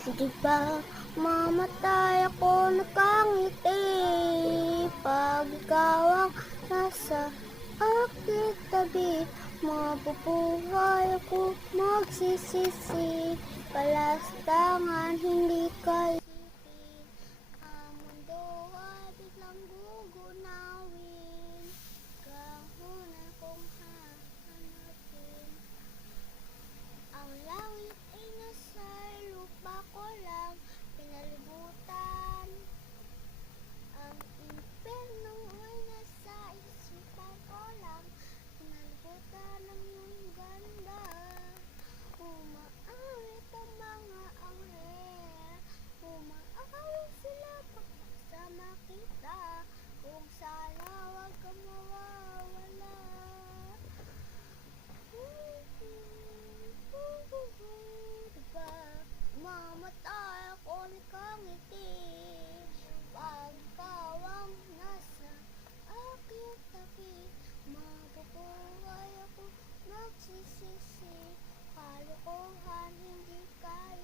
Di ba mamatay ako nakangiti pag ikaw ang nasa aking tabi? Mabubuhay ako magsisisi, palastangan hindi ka isipin. Ang mundo ay biglang gugunawin, kahunan kong hahanapin. Ang langit ay nasa lupa ko lang pinalibutan. Ang impyerno ay nasa isipan ko lang pinalibutan ng iyong ganda. Umaawit ang mga anghel, umaawit sila pagkasama kita. Kung sana wag kang mawawala. Diba mamatay ako nakangiti pag ikaw ang nasa aking tabi? Mabubuhay ako magsisisi, kalokohan hindi ka